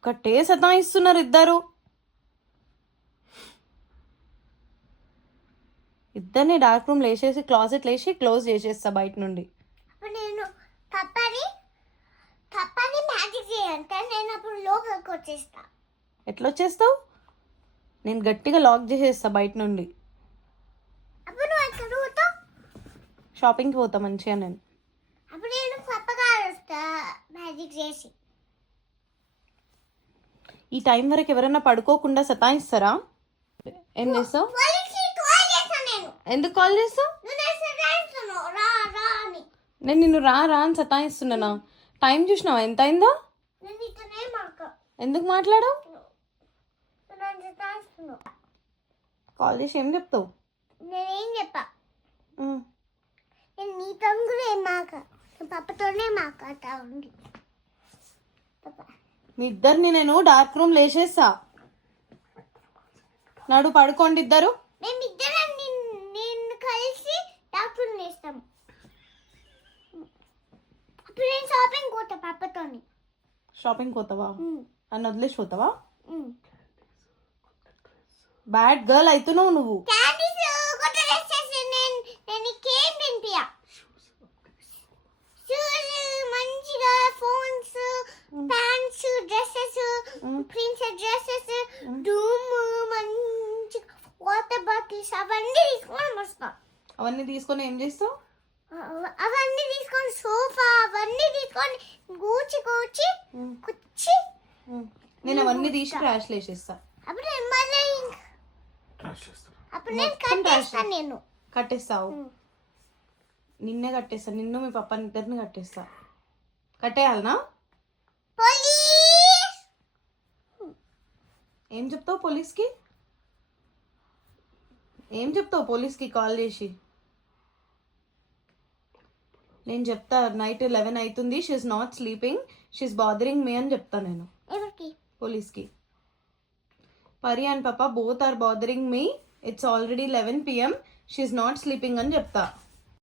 ఒక్కటే సతాయిస్తున్నారు ఇద్దరు. ఇద్దరిని డార్క్ రూమ్ లేచేసి క్లాజెట్ లేచి క్లోజ్ చేసేస్తా బయట నుండి. నేను పప్పాని మ్యాజిక్ చేయంటే నేను అప్పుడు లోపలికి వచ్చేస్తా. ఎట్లా వచ్చేస్తావు? నేను గట్టిగా లాక్ చేసేస్తా బయట నుండి. అప్పుడు నువ్వు ఎక్కడ పోతావు? షాపింగ్కి పోతా మంచిగా నేను. అప్పుడు నేను పప్పగారు వస్తా మ్యాజిక్ చేసి. ఈ టైం వరకు ఎవరైనా పడుకోకుండా సతాయిస్తారా? ఏం చేస్తావు? పోలీస్కి కాల్ చేస్తాను నేను. ఎందుకు కాల్ చేస్తావు? నువ్వు నేను సతాయిస్తున్నావు, రా రా అని. నేను నిన్ను రా రా అని సతాయిస్తున్నానా? టైం చూసినావా ఎంత అయిందో? నేను నీతోనే మాకు ఎందుకు మాట్లాడవు? నన్ను సతాయిస్తున్నావు. కాల్ చేసి ఏం చెప్తావు? నేనేం చెప్పా? నేను నీతో కూడా ఏం మాక, పప్పతోనే మాట్లాడతా ఉంది. మీ ఇద్దరిని నేను డార్క్ రూమ్ లేచేస్తా. నాడు పడుకోండి ఇద్దరు. మేమిద్దరం నిన్ను కలిసి డాక్టర్ వేస్తాము. అప్పుడు నేను షాపింగ్ పోతా పప్పతోని. షాపింగ్ పోతావా? నన్ను వదిలేసి పోతావా? ఉమ్. బ్యాడ్ గర్ల్ అవుతున్నావు నువ్వు. క్యాండీస్ కొత్త డ్రెస్సెస్ నేను నీకేం తినిపియా. షూస్ మంచిగా, phones, pants, dresses, princess dresses, డూమ్ మంచిగా, వాటర్ బాటిల్స్ అవన్నీ తీసుకొని వస్తా. అవన్నీ తీసుకొని ఏం చేస్తావు? అవన్నీ తీసుకొని సోఫా అవన్నీ తీసుకొని కూర్చి కూర్చి నేను అవన్నీ తీసి క్రాష్ లేసేస్తా. అప్పుడు నేను మళ్ళీ అప్పుడు నేను కట్టేస్తాను. నేను కట్టేస్తావు? నిన్నే కట్టేస్తా. నిన్ను మీ పప్పని ఇద్దరిని కట్టేస్తా. కట్టేయాలనా? పోలీస్ ఏం చెప్తావు పోలీస్కి? ఏం చెప్తావు పోలీస్కి కాల్ చేసి? నేను చెప్తా నైట్ 11 అవుతుంది, she's not sleeping, she's bothering me అని చెప్తా నేను ఎవరికి? పోలీస్కి. పరి అండ్ పాప both are bothering me, it's already 11 PM, she's not sleeping అని చెప్తా.